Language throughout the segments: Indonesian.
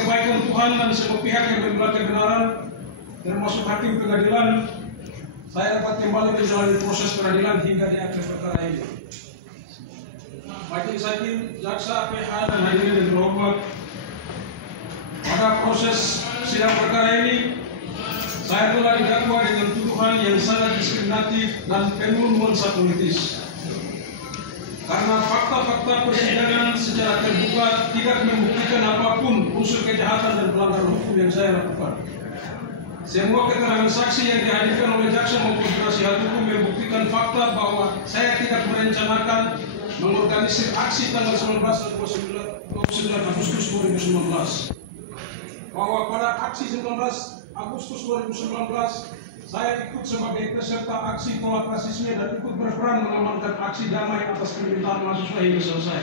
kebaikan Tuhan dan semua pihak yang membela kebenaran, termasuk hakim pengadilan, saya dapat kembali menjalani proses peradilan hingga di akhir perkara ini. Majelis Hakim, Jaksa, PH, dan hadirin yang terhormat, pada proses sidang perkara ini, saya telah didakwa dengan tuduhan yang sangat diskriminatif dan penuh nuansa politis. Karena fakta-fakta persidangan secara terbuka tidak membuktikan apapun unsur kejahatan dan pelanggaran hukum yang saya lakukan. Semua keterangan saksi yang dihadirkan oleh jaksa maupun penasihat hukum membuktikan fakta bahwa saya tidak merencanakan mengorganisir aksi tanggal 19 dan 29 Agustus 2019. Bahwa pada aksi 19 Agustus 2019 saya ikut sebagai peserta aksi tolak rasisme dan ikut berperan mengamankan aksi damai atas permintaan mahasiswa hingga selesai.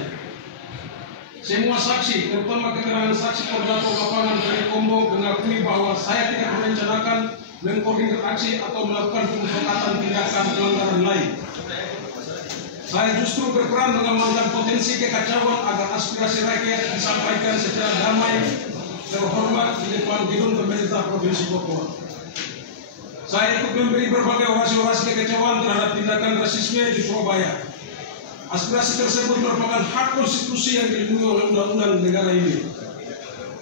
Semua saksi, terutama keterangan saksi koordinator lapangan dari Kombo, mengakui bahwa saya tidak merencanakan mengkoordinir aksi atau melakukan pemufakatan tindakan pelanggaran lain. Saya justru berperan mengamankan potensi kekacauan agar aspirasi rakyat disampaikan secara damai, terhormat di depan gedung pemerintah Provinsi Papua. Saya ikut memberi berbagai orasi-orasi kekecewaan terhadap tindakan rasisme di Surabaya. Aspirasi tersebut merupakan hak konstitusi yang dilindungi oleh undang-undang negara ini.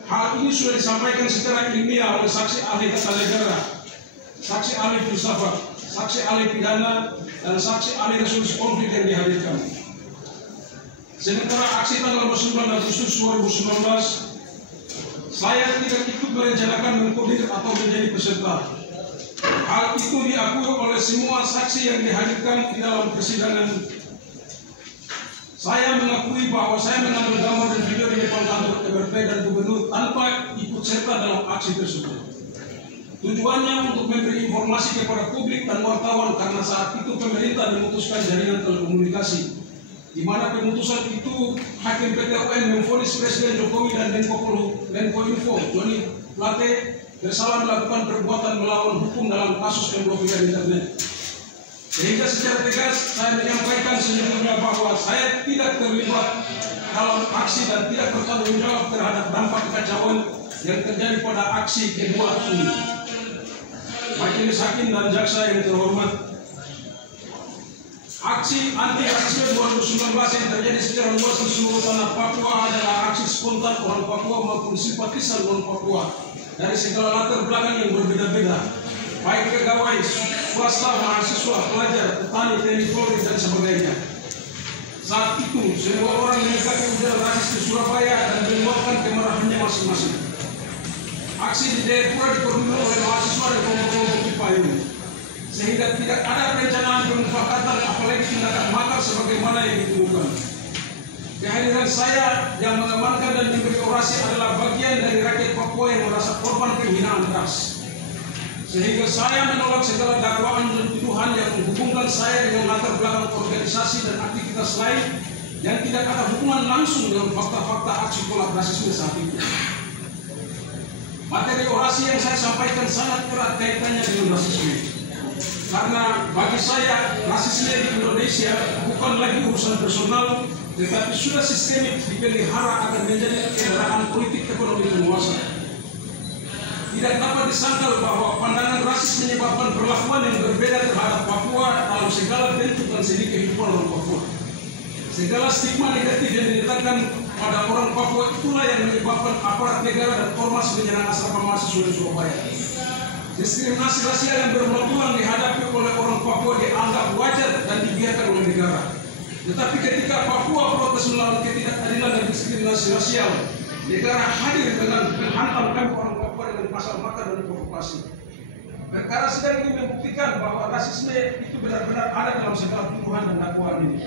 Hal ini sudah disampaikan secara ilmiah oleh saksi ahli tata negara, saksi ahli filsafat, saksi ahli pidana, dan saksi ahli resolusi konflik yang dihadirkan. Sementara aksi tanggal 29 Agustus 2019, saya tidak ikut merencanakan mengkoordinir atau menjadi peserta. Hal itu diakui oleh semua saksi yang dihadirkan di dalam persidangan. Saya mengakui bahwa saya mengambil gambar dan video di depan kantor MRP dan gubernur tanpa ikut serta dalam aksi tersebut. Tujuannya untuk memberi informasi kepada publik dan wartawan karena saat itu pemerintah memutuskan jaringan telekomunikasi, di mana pemutusan itu Hakim PT UN memvonis Presiden Jokowi dan Menko Info Joni Plate bersalah melakukan perbuatan melawan hukum dalam kasus pemblokiran internet. Sehingga secara tegas saya menyampaikan sejujurnya bahwa saya tidak terlibat dalam aksi dan tidak bertanggung jawab terhadap dampak kekacauan yang terjadi pada aksi kedua ini. Majelis Hakim dan Jaksa yang terhormat, aksi anti-rasisme 2019 yang terjadi secara luas di seluruh tanah Papua adalah aksi spontan orang Papua maupun simpatisan orang Papua dari segala latar belakang yang berbeda-beda, baik pegawai, swasta, mahasiswa, pelajar, petani, TNI, Polri, dan sebagainya. Saat itu, semua orang menegakkan ujaran rasis di Surabaya dan meluapkan kemarahannya masing-masing. Aksi di Jayapura dikoordinir oleh mahasiswa dan kelompok-kelompok Payung, sehingga tidak ada perencanaan pemufakatan apalagi tindakan makar sebagaimana yang dituduhkan. Kehadiran saya yang mengamankan dan memberi orasi adalah bagian dari rakyat Papua yang merasa korban penghinaan ras. Sehingga saya menolak segala dakwaan dan tuduhan yang menghubungkan saya dengan latar belakang organisasi dan aktivitas lain yang tidak ada hubungan langsung dengan fakta-fakta aksi tolak rasisme saat itu. Materi orasi yang saya sampaikan sangat erat kaitannya dengan rasisme. Karena bagi saya, rasisme di Indonesia bukan lagi urusan personal, tetapi sudah sistemik dipelihara agar menjadi kendaraan politik ekonomi penguasa. Tidak dapat disangkal bahwa pandangan rasis menyebabkan perlakuan yang berbeda terhadap Papua dalam segala bentuk dan segi kehidupan orang Papua. Segala stigma negatif yang diletakkan pada orang Papua itulah yang menyebabkan aparat negara dan ormas menyerang asrama mahasiswa di Surabaya. Diskriminasi rasial yang berulang-ulang dihadapi oleh orang Papua dianggap wajar dan dibiarkan oleh negara. Tetapi ketika Papua protes melawan ketidakadilan dan diskriminasi rasial, negara hadir dengan menghantam kami orang Papua dengan pasal makar dan provokasi. Perkara sidang ini membuktikan bahwa rasisme itu benar-benar ada dalam segala tuduhan dan dakwaan ini.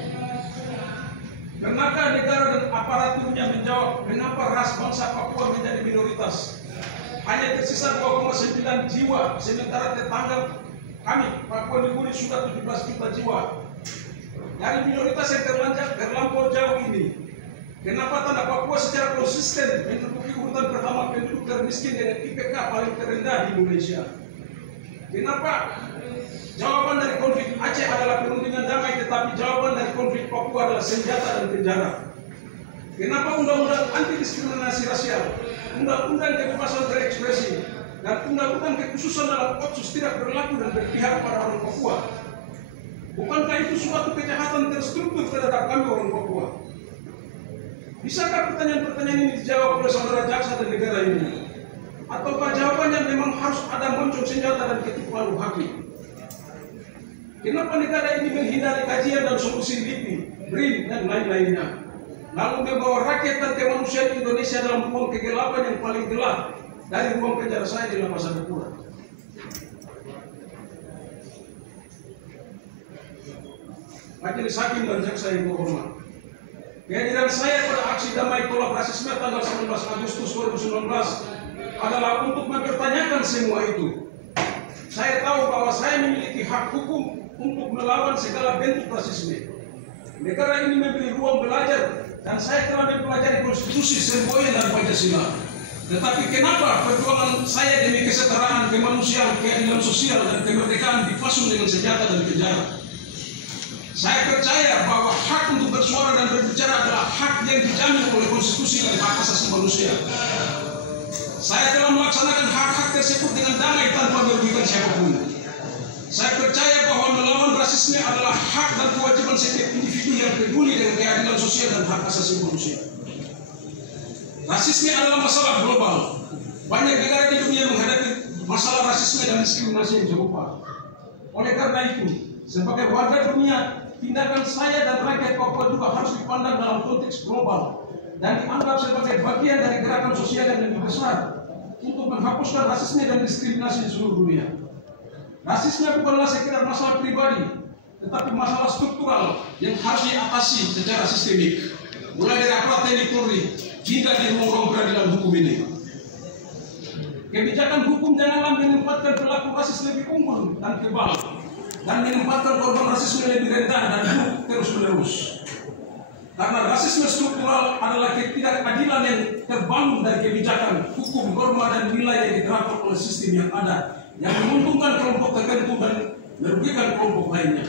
Kenapa negara dan aparaturnya menjawab mengapa ras bangsa Papua menjadi minoritas? Hanya tersisa 2,9 jiwa, sementara tetangga kami Papua Nugini sudah 17 juta jiwa. Dari minoritas yang terlampau jauh ini, kenapa tanah Papua secara konsisten menduduki urutan pertama penduduk termiskin dengan IPK paling terendah di Indonesia? Kenapa jawaban dari konflik Aceh adalah perundingan damai, tetapi jawaban dari konflik Papua adalah senjata dan penjara? Kenapa undang-undang anti diskriminasi rasial undang-undang kebebasan berekspresi dan undang-undang kekhususan dalam otsus tidak berlaku dan berpihak pada orang Papua. Bukankah itu suatu kejahatan terstruktur terhadap kami orang Papua? Bisakah pertanyaan-pertanyaan ini dijawab oleh saudara jaksa dan negara ini? Ataukah jawabannya memang harus ada moncong senjata dan ketuk palu hakim? Kenapa negara ini menghindari kajian dan solusi LIPI, BRIN, dan lain-lainnya? Lalu membawa rakyat dan kemanusiaan Indonesia dalam ruang kegelapan yang paling gelap dari ruang penjara saya di Lapas Adipura. Majelis Hakim dan Jaksa yang berhormat, kehadiran saya pada aksi damai tolak rasisme tanggal 19 Agustus 2019 adalah untuk mempertanyakan semua itu. Saya tahu bahwa saya memiliki hak hukum untuk melawan segala bentuk rasisme. Negara ini memberi ruang belajar dan saya telah mempelajari konstitusi Semboyan dan Pancasila. Tetapi kenapa perjuangan saya demi kesetaraan, kemanusiaan, keadilan sosial dan kemerdekaan dipasung dengan senjata dan penjara? Saya percaya bahwa hak untuk bersuara dan berbicara adalah hak yang dijamin oleh konstitusi dan hak asasi manusia. Saya telah melaksanakan hak-hak tersebut dengan damai tanpa merugikan siapapun. Saya percaya bahwa melawan rasisme adalah hak dan kewajiban setiap individu yang peduli dengan keadilan sosial dan hak asasi manusia. Rasisme adalah masalah global. Banyak negara di dunia menghadapi masalah rasisme dan diskriminasi yang serupa. Oleh karena itu, sebagai warga dunia, tindakan saya dan rakyat Papua juga harus dipandang dalam konteks global dan dianggap sebagai bagian dari gerakan sosial yang lebih besar untuk menghapuskan rasisme dan diskriminasi di seluruh dunia. Rasisme bukanlah sekedar masalah pribadi, tetapi masalah struktural yang harus diatasi secara sistemik, mulai dari aparat TNI Polri hingga di ruang peradilan hukum ini. Kebijakan hukum janganlah menempatkan pelaku rasis lebih unggul dan kebal, dan menempatkan korban rasisme lebih rendah dan hidup terus-menerus. Karena rasisme struktural adalah ketidakadilan yang terbangun dari kebijakan, hukum, norma, dan nilai yang diterapkan oleh sistem yang ada, yang menguntungkan kelompok tertentu dan merugikan kelompok lainnya.